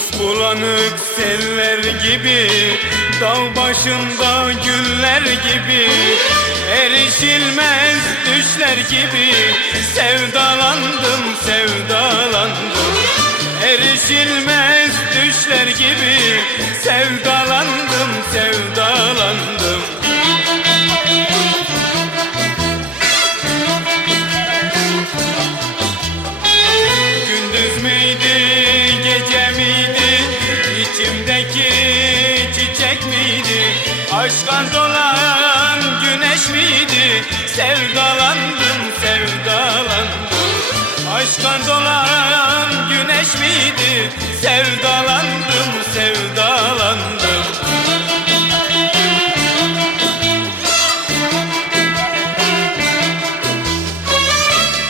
Pus bulanık seller gibi Dağ başında güller gibi Erişilmez düşler gibi. Sevdalandım sevdalandım. Erişilmez düşler gibi. Sevdalandım sevdalandım Aşka dolan güneş miydi? Sevdalandım, sevdalandım. Aşka dolan güneş miydi? Sevdalandım, sevdalandım.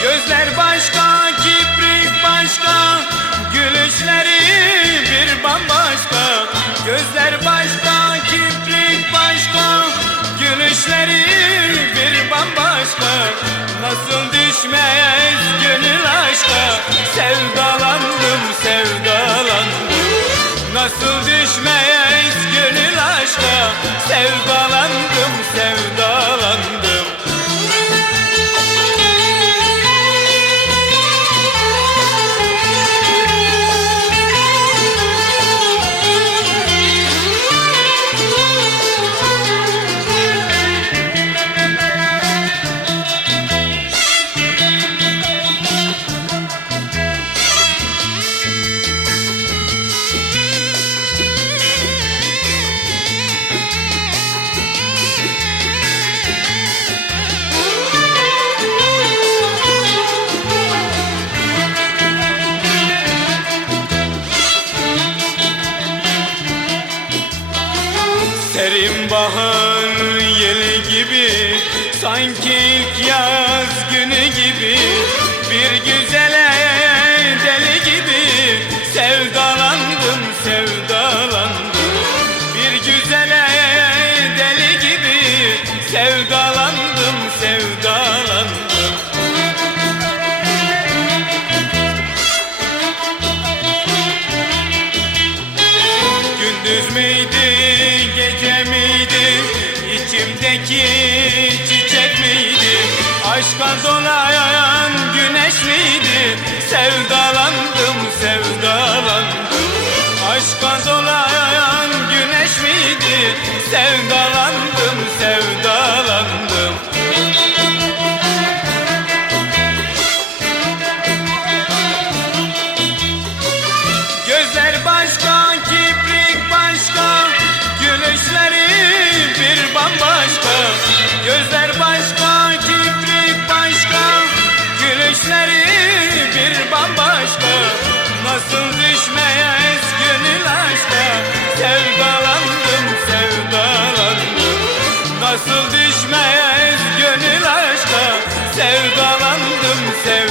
Gözler başka, kibrik başka Gülüşleri bir bambaşka Gözler başka, Nasıl düşmez Serin bahar yeli gibi Sanki ilk yaz günü gibi. Bir güzele deli gibi Sevdalandım, sevdalandım. Bir güzele deli gibi Sevdalandım, sevdalandım. Gündüz müydü, İçimdeki çiçek miydi? Aşka dolayan güneş miydi? Sevdalandım, sevdalandım. Aşka dolayan güneş miydi? Sevdalandım, bambaşka Gözler başka, kibrik başka. Gülüşleri bir bambaşka. Nasıl düşmez gönül aşka? Sevdalandım, sevdalandım. Nasıl düşmez gönül aşka? Sevdalandım, sevdalandım